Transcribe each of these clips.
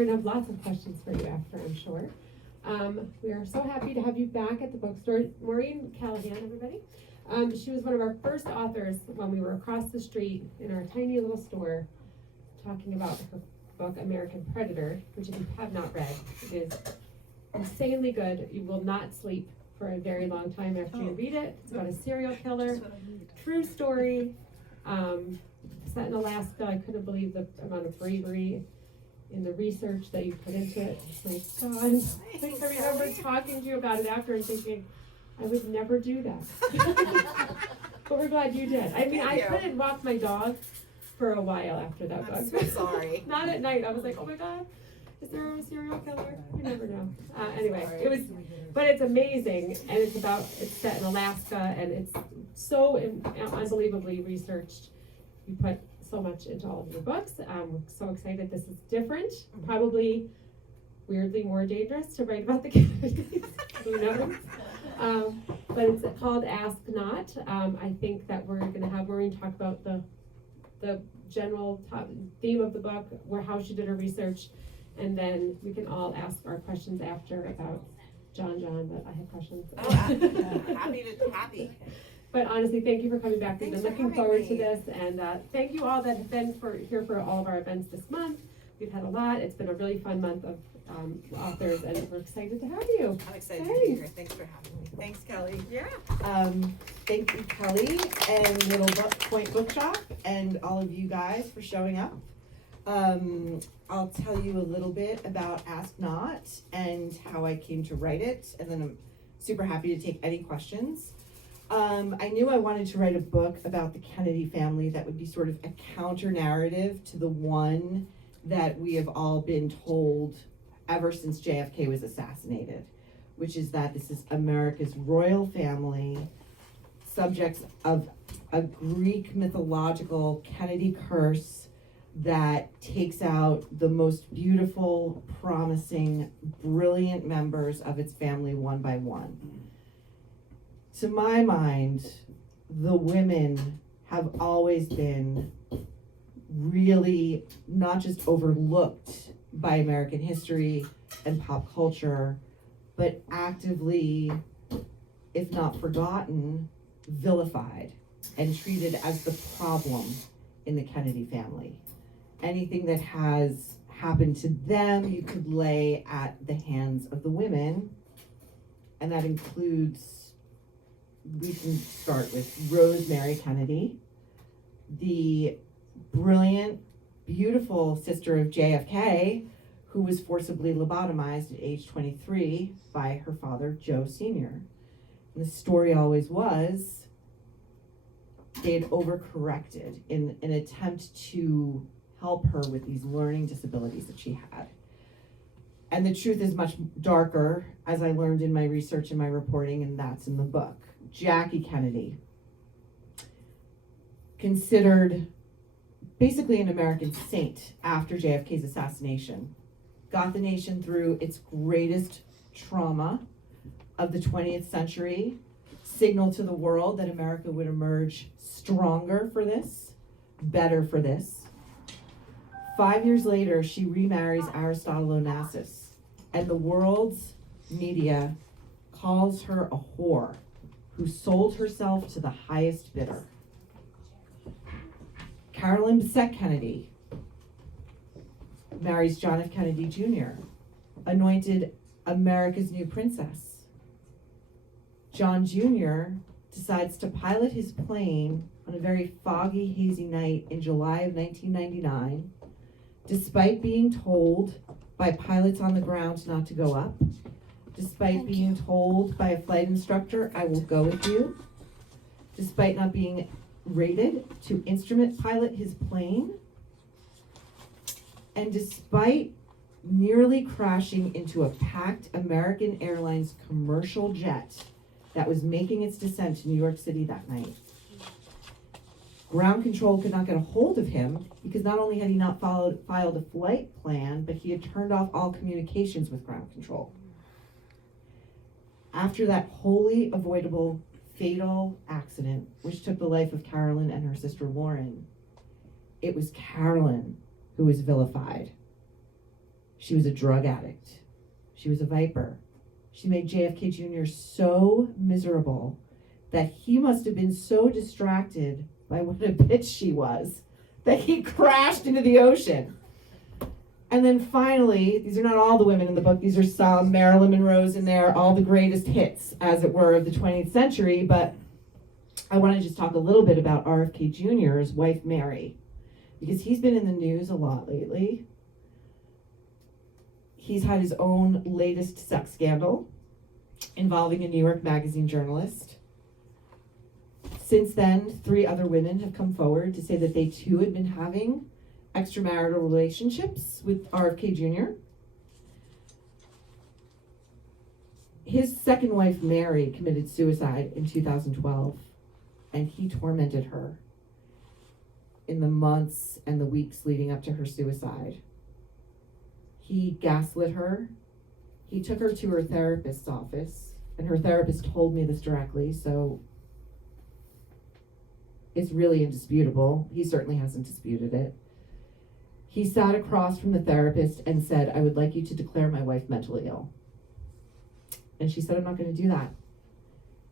we're going to have lots of questions for you after, I'm sure. We are so happy to have you back at the bookstore. Maureen Callahan, everybody. She was one of our first authors when we were across the street in our tiny little store talking about her book, American Predator, which if you have not read, it is insanely good. You will not sleep for a very long time after you read it. It's about a serial killer, true story, set in Alaska. I couldn't believe the amount of bravery in the research that you put into it. My God, I remember talking to you about it after and thinking, I would never do that. But we're glad you did. I mean, I couldn't walk my dog for a while after that book. I'm so sorry. Not at night. I was like, oh my God, is there a serial killer? You never know. Anyway, it was, but it's amazing, and it's set in Alaska, and it's so unbelievably researched. You put so much into all of your books. We're so excited. This is different. Probably weirdly more dangerous to write about the Kennedys. Who knows? But it's called Ask Not. I think that we're going to have Maureen talk about the general theme of the book, how she did her research, and then we can all ask our questions after about John, but I have questions. Happy. But honestly, thank you for coming back. We've been looking forward to me. this, and thank you all that have been here for all of our events this month. We've had a lot. It's been a really fun month of authors, and we're excited to have you. I'm excited to be here. Thanks for having me. Thanks, Kelly. Yeah. Thank you, Kelly, and Little Point Bookshop, and all of you guys for showing up. I'll tell you a little bit about Ask Not and how I came to write it, and then I'm super happy to take any questions. I knew I wanted to write a book about the Kennedy family that would be sort of a counter narrative to the one that we have all been told ever since JFK was assassinated, which is that this is America's royal family, subjects of a Greek mythological Kennedy curse that takes out the most beautiful, promising, brilliant members of its family one by one. To my mind, the women have always been really not just overlooked by American history and pop culture, but actively, if not forgotten, vilified and treated as the problem in the Kennedy family. Anything that has happened to them, you could lay at the hands of the women, and that includes, we can start with Rosemary Kennedy, the brilliant, beautiful sister of JFK, who was forcibly lobotomized at age 23 by her father, Joe Sr. And the story always was they had overcorrected in an attempt to help her with these learning disabilities that she had. And the truth is much darker, as I learned in my research and my reporting, and that's in the book. Jackie Kennedy, considered basically an American saint after JFK's assassination, got the nation through its greatest trauma of the 20th century, signaled to the world that America would emerge stronger for this, better for this. 5 years later, she remarries Aristotle Onassis, and the world's media calls her a whore who sold herself to the highest bidder. Carolyn Bessette Kennedy marries John F. Kennedy Jr., anointed America's new princess. John Jr. decides to pilot his plane on a very foggy, hazy night in July of 1999, despite being told by pilots on the ground not to go up, despite being told by a flight instructor, I will go with you, despite not being rated to instrument pilot his plane, and despite nearly crashing into a packed American Airlines commercial jet that was making its descent to New York City that night. Ground control could not get a hold of him because not only had he not filed a flight plan, but he had turned off all communications with ground control. After that wholly avoidable fatal accident, which took the life of Carolyn and her sister Lauren, it was Carolyn who was vilified. She was a drug addict. She was a viper. She made JFK Jr. so miserable that he must have been so distracted by what a bitch she was that he crashed into the ocean. And then finally, these are not all the women in the book, these are some, Marilyn Monroe's in there, all the greatest hits, as it were, of the 20th century, but I want to just talk a little bit about RFK Jr.'s wife, Mary, because he's been in the news a lot lately. He's had his own latest sex scandal involving a New York Magazine journalist. Since then, 3 other women have come forward to say that they too had been having extramarital relationships with RFK Jr. His second wife, Mary, committed suicide in 2012, and he tormented her in the months and the weeks leading up to her suicide. He gaslit her. He took her to her therapist's office, and her therapist told me this directly, so it's really indisputable. He certainly hasn't disputed it. He sat across from the therapist and said, "I would like you to declare my wife mentally ill." And she said, "I'm not going to do that.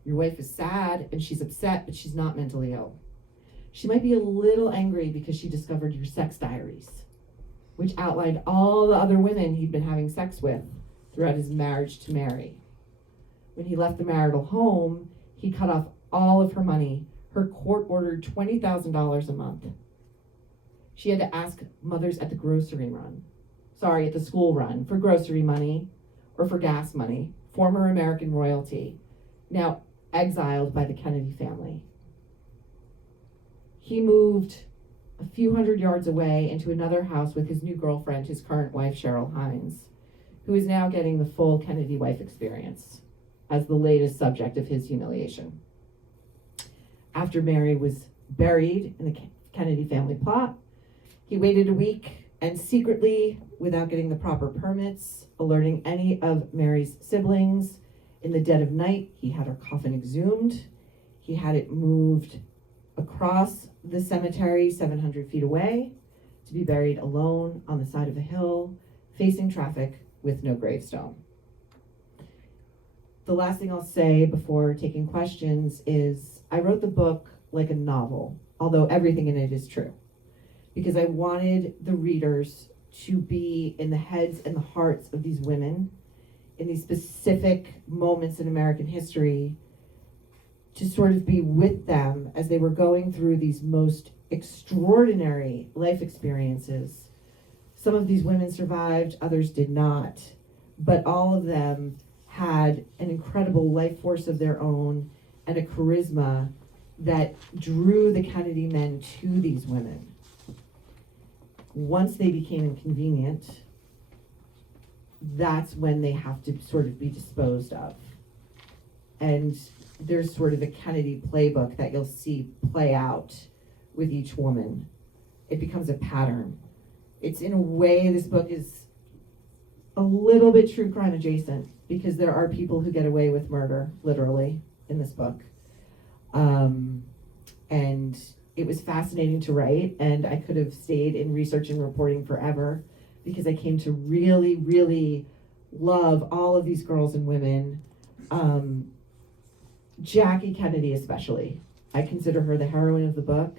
Your wife is sad and she's upset, but she's not mentally ill. She might be a little angry because she discovered your sex diaries, which outlined all the other women he'd been having sex with throughout his marriage to Mary. When he left the marital home, he cut off all of her money. Her court-ordered $20,000 a month. She had to ask mothers at the at the school run, for grocery money or for gas money, former American royalty, now exiled by the Kennedy family. He moved a few hundred yards away into another house with his new girlfriend, his current wife, Cheryl Hines, who is now getting the full Kennedy wife experience as the latest subject of his humiliation. After Mary was buried in the Kennedy family plot, he waited a week and secretly, without getting the proper permits, alerting any of Mary's siblings, in the dead of night, he had her coffin exhumed. He had it moved across the cemetery 700 feet away to be buried alone on the side of a hill, facing traffic with no gravestone. The last thing I'll say before taking questions is I wrote the book like a novel, although everything in it is true, because I wanted the readers to be in the heads and the hearts of these women in these specific moments in American history, to sort of be with them as they were going through these most extraordinary life experiences. Some of these women survived, others did not, but all of them had an incredible life force of their own and a charisma that drew the Kennedy men to these women. Once they became inconvenient, that's when they have to sort of be disposed of. And there's sort of a Kennedy playbook that you'll see play out with each woman. It becomes a pattern. It's, in a way, this book is a little bit true crime adjacent, because there are people who get away with murder, literally, in this book. And it was fascinating to write, and I could have stayed in research and reporting forever, because I came to really, really love all of these girls and women. Jackie Kennedy especially. I consider her the heroine of the book.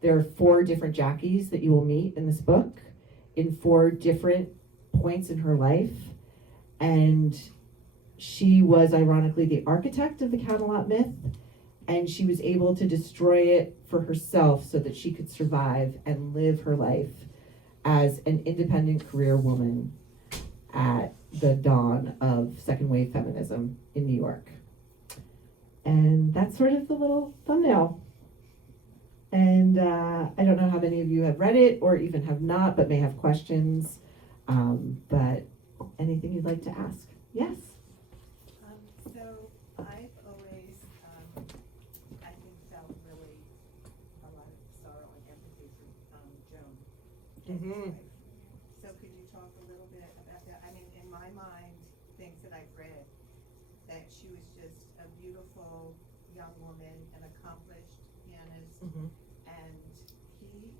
There are 4 different Jackies that you will meet in this book in 4 different points in her life. And she was ironically the architect of the Camelot myth, and she was able to destroy it for herself so that she could survive and live her life as an independent career woman at the dawn of second wave feminism in New York. And that's sort of the little thumbnail. And I don't know how many of you have read it or even have not, but may have questions. But anything you'd like to ask? Yes? So I've always, I think, felt really a lot of sorrow and empathy for Joan. Mm-hmm. So could you talk a little bit about that? I mean, in my mind, things that I've read, that she was just a beautiful young woman, an accomplished pianist, Mm-hmm. and he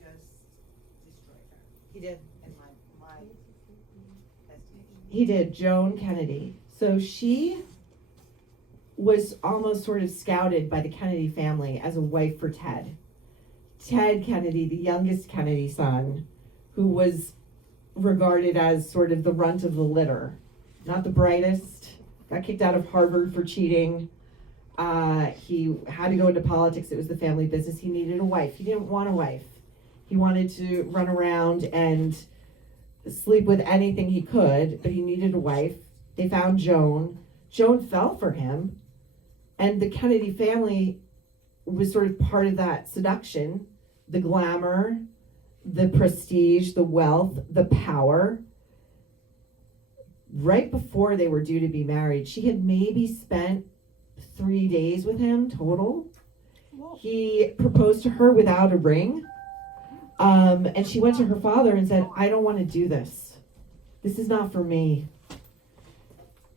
just destroyed her. He did. And my He did, Joan Kennedy. So she was almost sort of scouted by the Kennedy family as a wife for Ted. Ted Kennedy, the youngest Kennedy son, who was regarded as sort of the runt of the litter, not the brightest, got kicked out of Harvard for cheating. He had to go into politics. It was the family business. He needed a wife. He didn't want a wife. He wanted to run around and sleep with anything he could, but he needed a wife. They found Joan. Joan fell for him, and the Kennedy family was sort of part of that seduction, the glamour, the prestige, the wealth, the power. Right before they were due to be married, she had maybe spent 3 days with him total. He proposed to her without a ring. And she went to her father and said, I don't want to do this. This is not for me.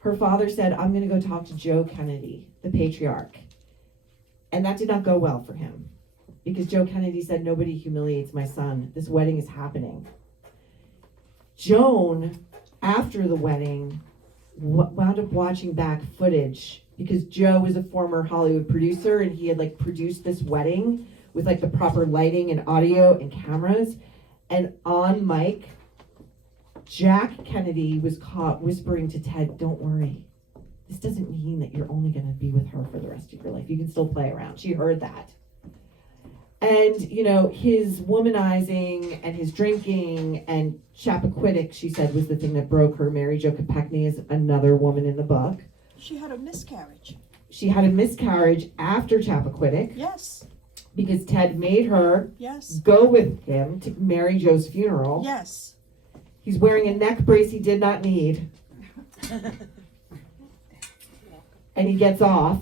Her father said, I'm going to go talk to Joe Kennedy, the patriarch. And that did not go well for him, because Joe Kennedy said, nobody humiliates my son. This wedding is happening. Joan, after the wedding, wound up watching back footage, because Joe was a former Hollywood producer, and he had like produced this wedding with like the proper lighting and audio and cameras. And on mic, Jack Kennedy was caught whispering to Ted, don't worry. This doesn't mean that you're only going to be with her for the rest of your life. You can still play around. She heard that. And, you know, his womanizing and his drinking and Chappaquiddick, she said, was the thing that broke her. Mary Jo Kopechne is another woman in the book. She had a miscarriage. She had a miscarriage after Chappaquiddick. Yes. Because Ted made her Yes. go with him to Mary Jo's funeral. Yes. He's wearing a neck brace he did not need. And he gets off,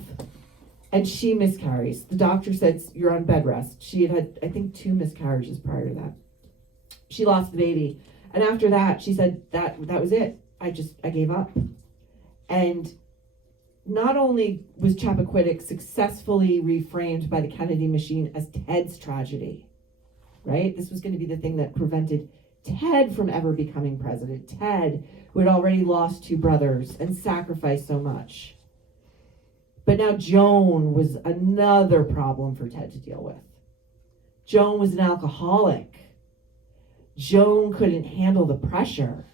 and she miscarries. The doctor says, you're on bed rest. She had, I think, 2 miscarriages prior to that. She lost the baby. And after that, she said, that was it. I gave up. And not only was Chappaquiddick successfully reframed by the Kennedy machine as Ted's tragedy, right? This was going to be the thing that prevented Ted from ever becoming president. Ted, who had already lost 2 brothers and sacrificed so much. But now Joan was another problem for Ted to deal with. Joan was an alcoholic. Joan couldn't handle the pressure.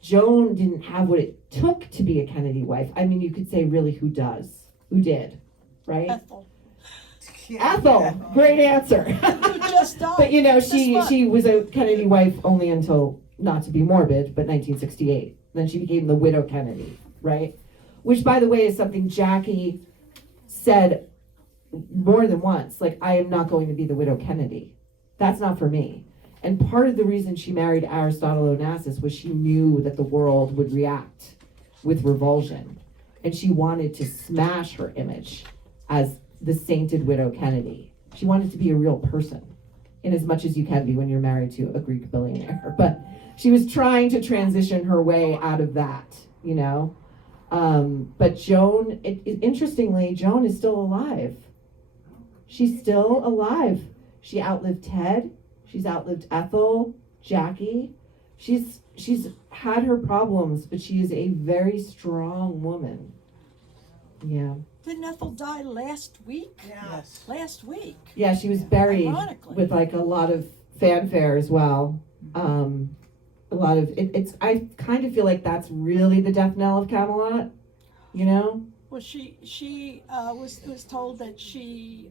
Joan didn't have what it took to be a Kennedy wife. I mean, you could say, really, who does? Who did? Right? Ethel. Ethel. Great answer. Who just died. But, you know, this month. she was a Kennedy wife only until, not to be morbid, but 1968. Then she became the widow Kennedy, right? Which, by the way, is something Jackie said more than once. Like, I am not going to be the widow Kennedy. That's not for me. And part of the reason she married Aristotle Onassis was she knew that the world would react with revulsion. And she wanted to smash her image as the sainted widow Kennedy. She wanted to be a real person, in as much as you can be when you're married to a Greek billionaire. But she was trying to transition her way out of that, you know? But Joan, interestingly, Joan is still alive. She's still alive. She outlived Ted. She's outlived Ethel, Jackie. She's had her problems, but she is a very strong woman. Yeah. Didn't Ethel die last week? Yes. Last week. Yeah, she was buried Ironically. with like a lot of fanfare as well. A lot of it's. I kind of feel like that's really the death knell of Camelot. You know. Well, she was told that she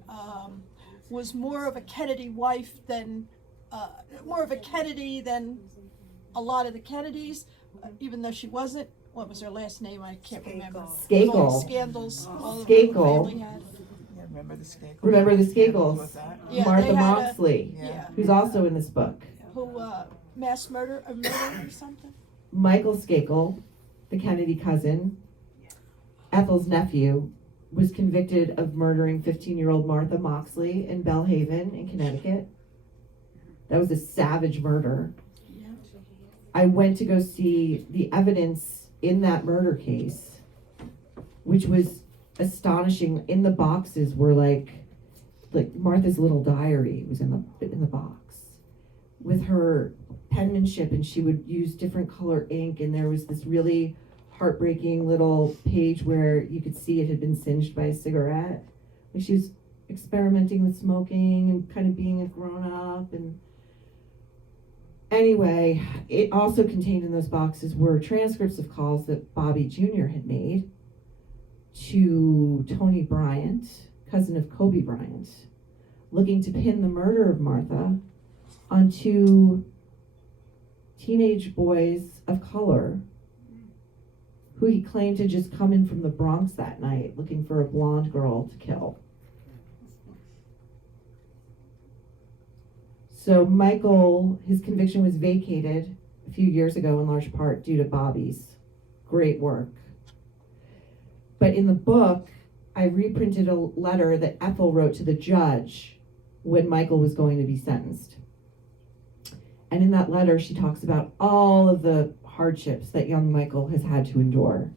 was more of a Kennedy wife than more of a Kennedy than a lot of the Kennedys, even though she wasn't. What was her last name? I can't remember. With all the scandals all of her Skakel. family had. Yeah, remember the Skagels? Remember the What's Skagels? that? Yeah, Martha they had a- Moxley, Yeah. who's also in this book. Who mass murder or something? Michael Skakel, the Kennedy cousin, Ethel's nephew, was convicted of murdering 15-year-old Martha Moxley in Bellhaven in Connecticut. That was a savage murder. Yeah. I went to go see the evidence in that murder case, which was astonishing. In the boxes were like Martha's little diary was in the box. with her penmanship, and she would use different color ink, and there was this really heartbreaking little page where you could see it had been singed by a cigarette. Like she was experimenting with smoking and kind of being a grown-up. And anyway, it also contained in those boxes were transcripts of calls that Bobby Jr. had made to Tony Bryant, cousin of Kobe Bryant, looking to pin the murder of Martha on two teenage boys of color who he claimed had just come in from the Bronx that night looking for a blonde girl to kill. So Michael, his conviction was vacated a few years ago in large part due to Bobby's great work. But in the book, I reprinted a letter that Ethel wrote to the judge when Michael was going to be sentenced. And in that letter, she talks about all of the hardships that young Michael has had to endure,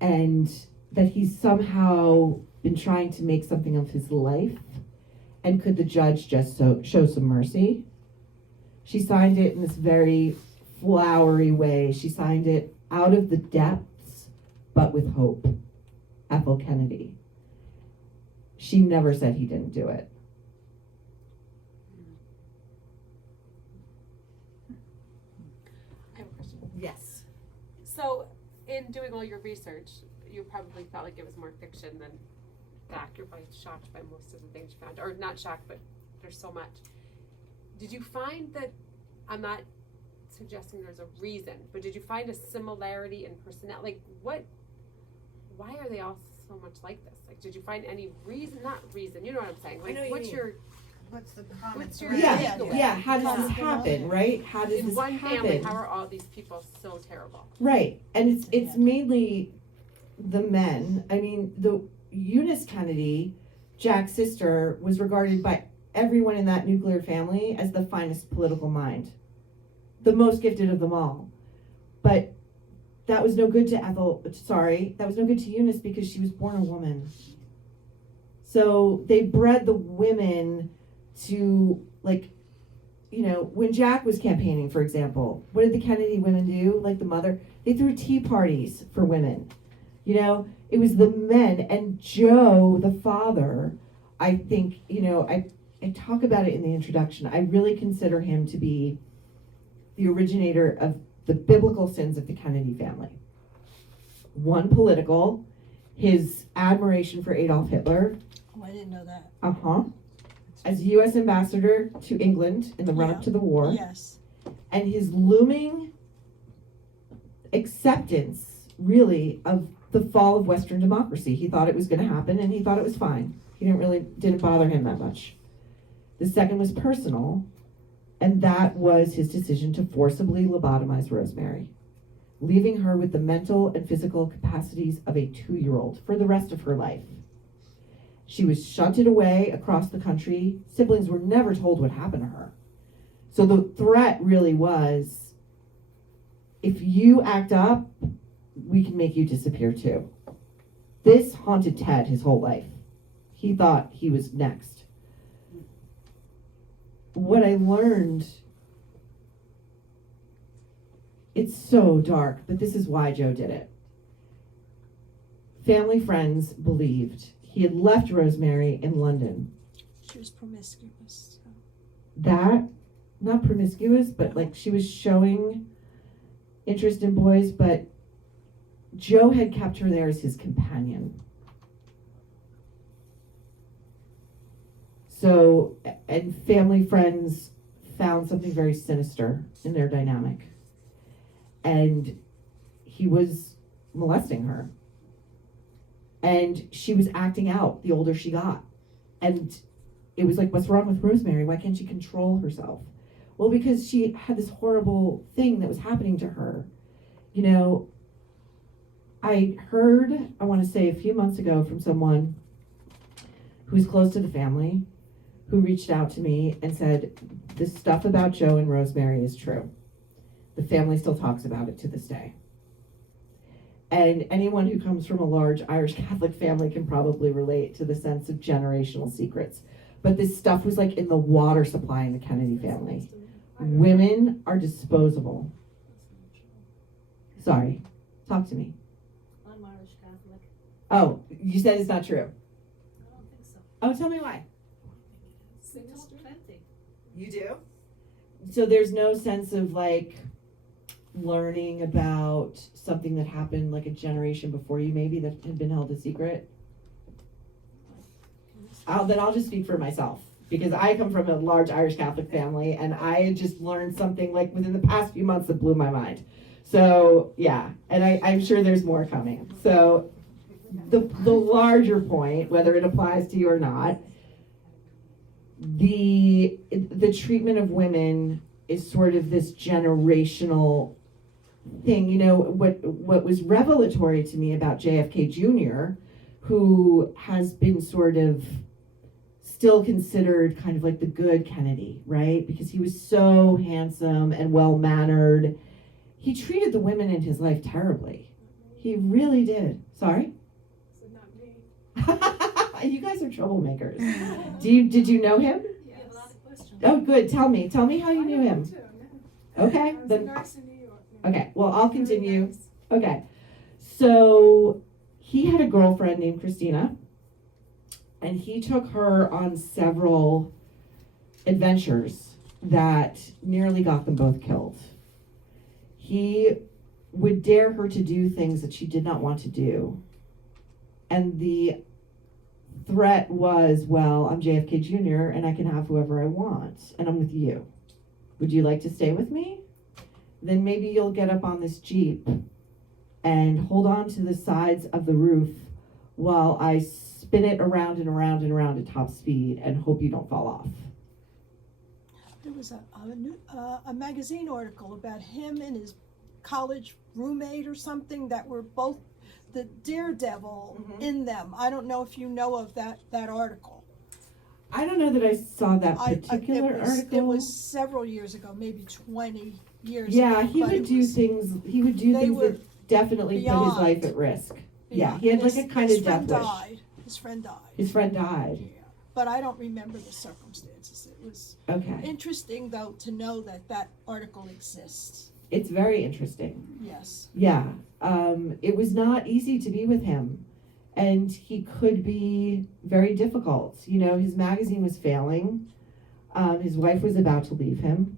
and that he's somehow been trying to make something of his life. And could the judge just show some mercy? She signed it in this very flowery way. She signed it out of the depths, but with hope. Ethel Kennedy. She never said he didn't do it. I have a question. Yes. So, in doing all your research, you probably felt like it was more fiction than fact. You're probably shocked by most of the things you found, or not shocked, but there's so much. Did you find that, I'm not suggesting there's a reason, but did you find a similarity in personality? Like, why are they all so much like this? Like, did you find any reason, not reason, you know what I'm saying? Like, what's your, What's the common What's your thread? Yeah, takeaway? yeah, how does this happen, right? How does in this one happen? family, how are all these people so terrible? Right, and it's mainly the men. I mean, the Eunice Kennedy, Jack's sister, was regarded by everyone in that nuclear family as the finest political mind, the most gifted of them all. But that was no good to Ethel. Sorry, that was no good to Eunice because she was born a woman. So they bred the women to, like, you know, when Jack was campaigning, for example, what did the Kennedy women do? Like the mother, they threw tea parties for women. You know, it was the men. And Joe, the father, I think, you know, I talk about it in the introduction. I really consider him to be the originator of the biblical sins of the Kennedy family. One, political, his admiration for Adolf Hitler. Oh, I didn't know that. As U.S. ambassador to England in the run-up Yeah. to the war. Yes. And his looming acceptance, really, of the fall of Western democracy. He thought it was going to happen, and he thought it was fine. Didn't bother him that much. The second was personal, and that was his decision to forcibly lobotomize Rosemary, leaving her with the mental and physical capacities of a 2-year-old for the rest of her life. She was shunted away across the country. Siblings were never told what happened to her. So the threat really was, if you act up, we can make you disappear too. This haunted Ted his whole life. He thought he was next. What I learned, it's so dark, but this is why Joe did it. Family friends believed he had left Rosemary in London. She was promiscuous. So. That, not promiscuous, but like she was showing interest in boys, but Joe had kept her there as his companion. So, and family friends found something very sinister in their dynamic. And he was molesting her. And she was acting out the older she got. And it was like, what's wrong with Rosemary? Why can't she control herself? Well, because she had this horrible thing that was happening to her. You know, I heard, I want to say a few months ago, from someone who's close to the family, who reached out to me and said, this stuff about Joe and Rosemary is true. The family still talks about it to this day. And anyone who comes from a large Irish Catholic family can probably relate to the sense of generational secrets. But this stuff was like in the water supply in the Kennedy family. Women are disposable. Sorry, talk to me. I'm Irish Catholic. Oh, you said it's not true. I don't think so. Oh, tell me why. We talk plenty. You do? So there's no sense of like learning about something that happened like a generation before you maybe that had been held a secret? Then I'll just speak for myself because I come from a large Irish Catholic family and I had just learned something like within the past few months that blew my mind. So yeah, and I'm sure there's more coming. So the larger point, whether it applies to you or not, the treatment of women is sort of this generational thing. You know, what was revelatory to me about JFK Jr., who has been sort of still considered kind of like the good Kennedy, right? Because he was so handsome and well-mannered. He treated the women in his life terribly. He really did. Sorry? So not me. You guys are troublemakers. Did you know him? You have a lot of questions. Oh, good. Tell me how you knew him. Okay, I was a then. nurse in New York. Okay, well, I'll Very continue. nice. Okay, so he had a girlfriend named Christina, and he took her on several adventures that nearly got them both killed. He would dare her to do things that she did not want to do. And the threat was, well, I'm JFK Jr. and I can have whoever I want, and I'm with you. Would you like to stay with me? Then maybe you'll get up on this Jeep and hold on to the sides of the roof while I spin it around and around and around at top speed and hope you don't fall off. There was a magazine article about him and his college roommate or something that were both the daredevil in them. I don't know if you know of that article. I don't know that I saw that particular article. It was several years ago, maybe 20 years Yeah, ago. he but would it do was things. He would do they things were that definitely put his beyond. life at risk. Yeah, beyond. he had like His- a kind his of death friend wish. died. His friend died. His friend died. Yeah. But I don't remember the circumstances. It was Okay, interesting, though, to know that article exists. it's very interesting. Yes. Yeah, it was not easy to be with him, and he could be very difficult. You know, his magazine was failing. His wife was about to leave him,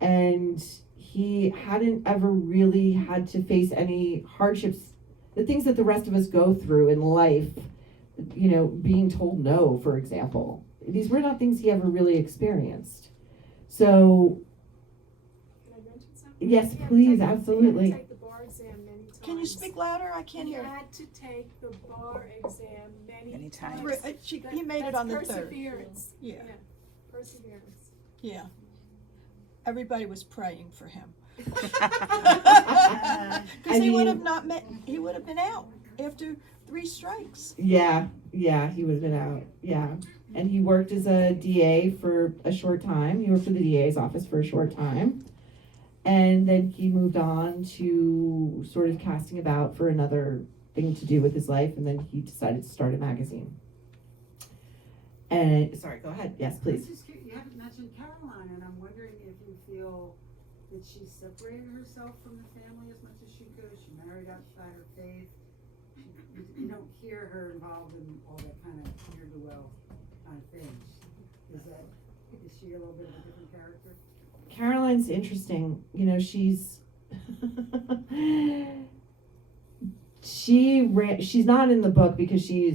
and he hadn't ever really had to face any hardships, the things that the rest of us go through in life. You know, being told no, for example. These were not things he ever really experienced. So, Can I mention something? yes, He had to please, take- absolutely. He had to take the bar exam many times. Can you speak louder? I can't He hear. had to take the bar exam many Many times. times. He made it on the third. Perseverance. Yeah. Perseverance. Yeah. Everybody was praying for him. I Because he would have mean- not met, he would have been out after 3 strikes. Yeah, he would have been out. Yeah. And he worked as a DA for a short time. He worked for the DA's office for a short time. And then he moved on to sort of casting about for another thing to do with his life. And then he decided to start a magazine. And, sorry, go ahead. Yes, please. I'm just curious, you haven't mentioned Caroline, and I'm wondering if you feel that she separated herself from the family as much as she could. She married outside her faith. You don't hear her involved in all that kind of ne'er-do-well kind of things. Is she a little bit of a different character? Caroline's interesting. You know, she's she's not in the book because she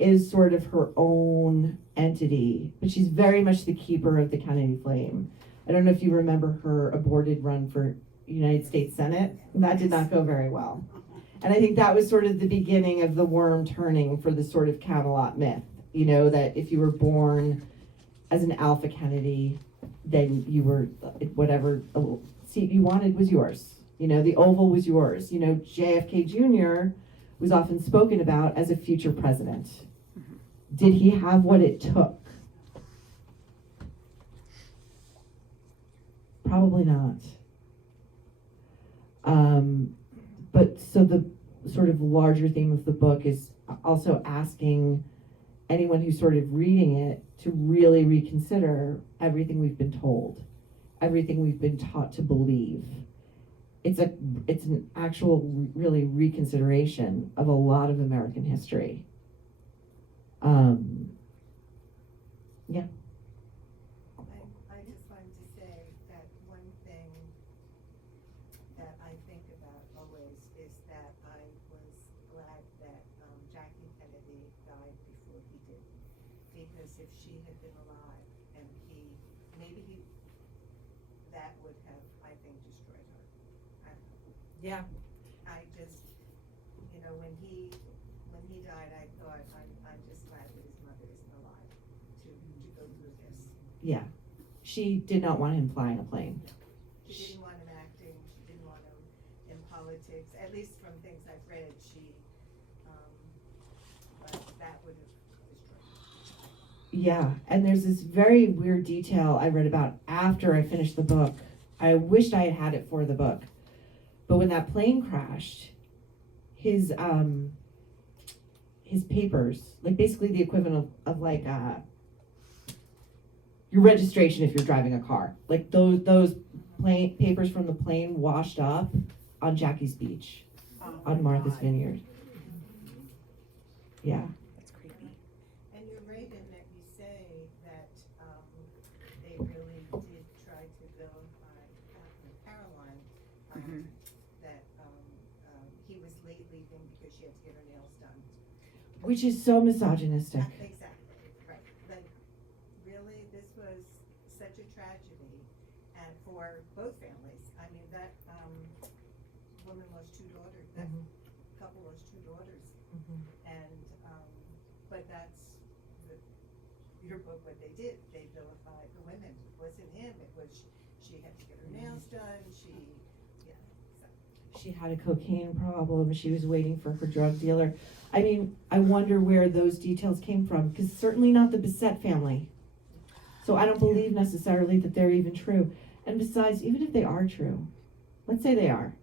is sort of her own entity, but she's very much the keeper of the Kennedy flame. I don't know if you remember her aborted run for United States Senate. That did not go very well. And I think that was sort of the beginning of the worm turning for the sort of Camelot myth. You know, that if you were born as an Alpha Kennedy, then you were, whatever seat you wanted was yours. You know, the Oval was yours. You know, JFK Jr. was often spoken about as a future president. Did he have what it took? Probably not. But so the sort of larger theme of the book is also asking anyone who's sort of reading it to really reconsider everything we've been told everything we've been taught to believe. It's an actual really reconsideration of a lot of American history. I just wanted to say that one thing that I think about always is that I was glad that Jackie Kennedy died before he did. Because if she had been alive and that would have, I think, destroyed her. I don't know. Yeah. I just, when he died, I thought, I'm just glad that his mother isn't alive to go through this. Yeah. She did not want him flying a plane. She didn't want him acting, she didn't want him in politics, at least from things I've read, but that would have destroyed her. Yeah, and there's this very weird detail I read about after I finished the book. I wished I had had it for the book. But when that plane crashed, his papers, like basically the equivalent of like your registration if you're driving a car, like those plane papers from the plane washed up on Jackie's beach on Martha's Vineyard. Yeah. That's creepy. And you're right in that you say that, they really did try to vilify Caroline, Mhm. that, he was late leaving because she had to get her nails done. Which is so misogynistic. Exactly, right, like, really, this was such a tragedy, and for both families, I mean, that, woman lost two daughters, that Mhm. couple lost two daughters, Mhm. and, but that's your book, what they did, they vilified the women, it wasn't him, it was, she had to get her nails done, so. She had a cocaine problem. She was waiting for her drug dealer. I mean, I wonder where those details came from, because certainly not the Bissett family. So I don't believe necessarily that they're even true. And besides, even if they are true, let's say they are,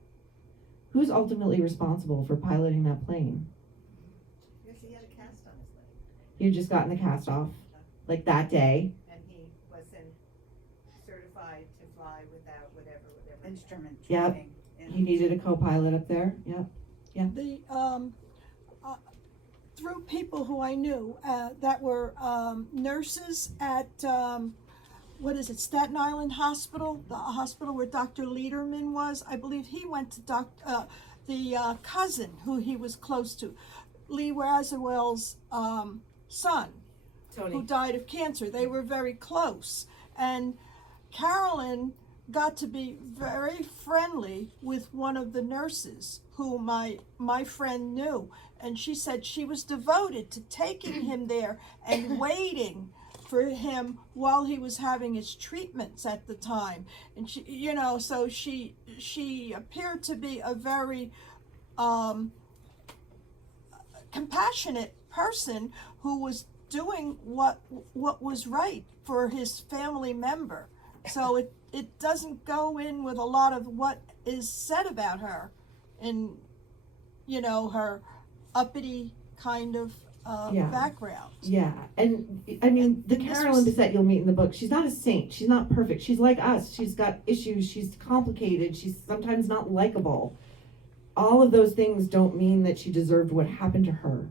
who's ultimately responsible for piloting that plane? Yes, he had a cast on his leg, He had just gotten the cast off, like that day. and he wasn't certified to fly without whatever. Instrument Yep. training. Yeah. He needed a co-pilot up there. Yep. The, through people who I knew, that were, nurses at, Staten Island Hospital, the hospital where Dr. Lederman was. I believe he went to the cousin who he was close to, Lee Radziwill's son, who died of cancer. They were very close. And Carolyn got to be very friendly with one of the nurses who my friend knew. And she said she was devoted to taking him there and waiting for him while he was having his treatments at the time. And she, so she appeared to be a very compassionate person who was doing what was right for his family member. So it doesn't go in with a lot of what is said about her in, her uppity kind of Yeah. background. Yeah, and I mean, the And this Carolyn was- Bessette you'll meet in the book, she's not a saint. She's not perfect. She's like us. She's got issues. She's complicated. She's sometimes not likable. All of those things don't mean that she deserved what happened to her.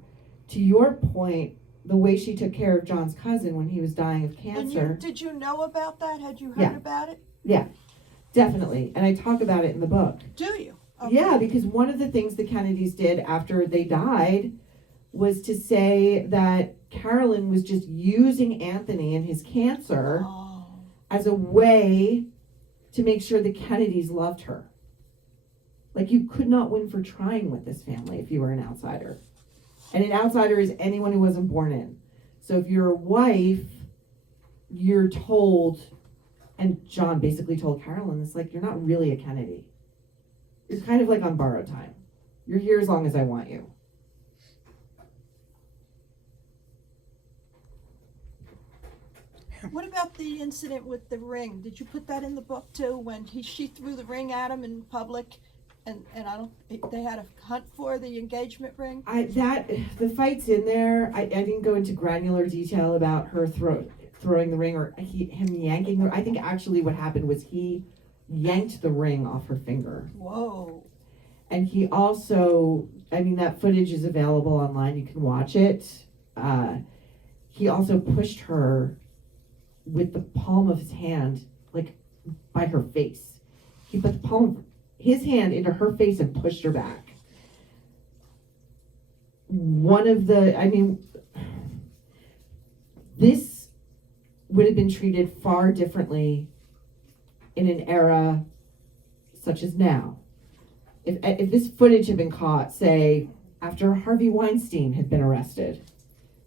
To your point, the way she took care of John's cousin when he was dying of And cancer, did you know about that? Had you heard Yeah. about it? definitely. And I talk about it in the book. Do you? Okay. Yeah, because one of the things the Kennedys did after they died was to say that Carolyn was just using Anthony and his cancer Oh. as a way to make sure the Kennedys loved her. Like, you could not win for trying with this family if you were an outsider. And an outsider is anyone who wasn't born in. So if you're a wife, you're told, and John basically told Carolyn, it's like, you're not really a Kennedy. It's kind of like on borrowed time. You're here as long as I want you. What about the incident with the ring? Did you put that in the book too? When she threw the ring at him in public, and they had a hunt for the engagement ring. The fight's in there. I didn't go into granular detail about her throwing the ring or him yanking the, I think actually what happened was he yanked the ring off her finger. Whoa. And he also, I mean, that footage is available online. You can watch it. He also pushed her with the palm of his hand, like by her face. He put the palm of his hand into her face and pushed her back. This would have been treated far differently in an era such as now. If this footage had been caught, say, after Harvey Weinstein had been arrested,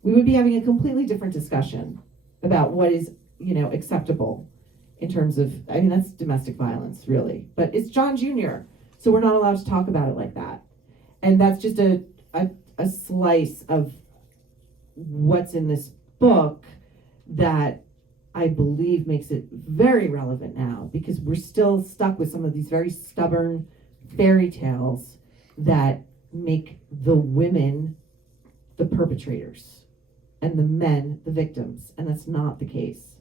we would be having a completely different discussion about what is, acceptable in terms of, that's domestic violence, really. But it's John Jr., so we're not allowed to talk about it like that. And that's just a slice of what's in this book that I believe makes it very relevant now, because we're still stuck with some of these very stubborn fairy tales that make the women the perpetrators and the men the victims, and that's not the case.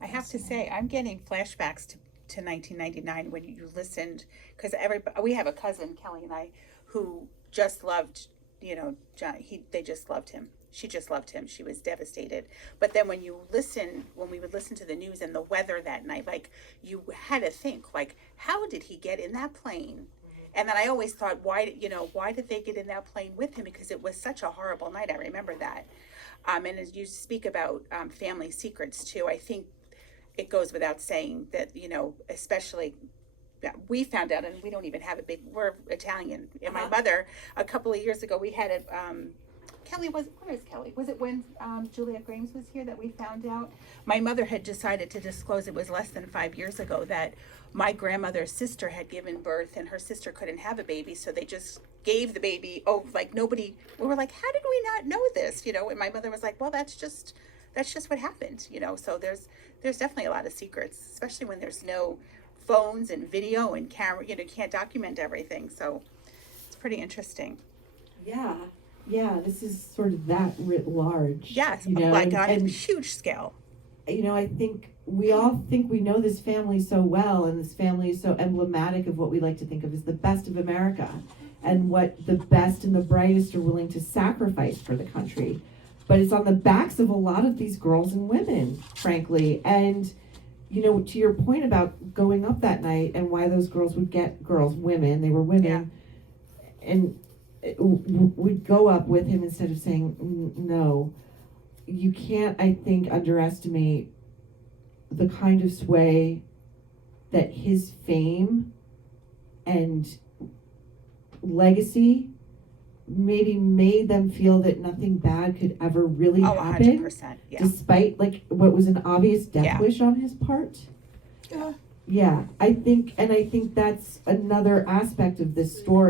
I have to say, I'm getting flashbacks to 1999 when you listened, because we have a cousin, Kelly and I, who just loved, John. They just loved him. She just loved him. She was devastated. But then when we would listen to the news and the weather that night, like, you had to think, like, how did he get in that plane? And then I always thought, why did they get in that plane with him? Because it was such a horrible night. I remember that. And as you speak about family secrets too, I think it goes without saying that, especially we found out, and we don't even have we're Italian. And my mother, a couple of years ago, we had where is Kelly? Was it when Juliet Grames was here that we found out? My mother had decided to disclose, it was less than 5 years ago, that my grandmother's sister had given birth and her sister couldn't have a baby, so they just gave the baby, nobody, we were like, how did we not know this? And my mother was like, well, that's just what happened, so there's definitely a lot of secrets, especially when there's no phones and video and camera, you can't document everything, so it's pretty interesting. Yeah, this is sort of that writ large. Yes, like on a huge scale. I think we all think we know this family so well, and this family is so emblematic of what we like to think of as the best of America, and what the best and the brightest are willing to sacrifice for the country. But it's on the backs of a lot of these girls and women, frankly. And, to your point about going up that night and why those girls would get women, they were women, and would go up with him instead of saying no. You can't, I think, underestimate the kind of sway that his fame and legacy maybe made them feel that nothing bad could ever really happen. 100%, yeah. Despite what was an obvious death wish on his part. Yeah. Yeah, I think that's another aspect of this story.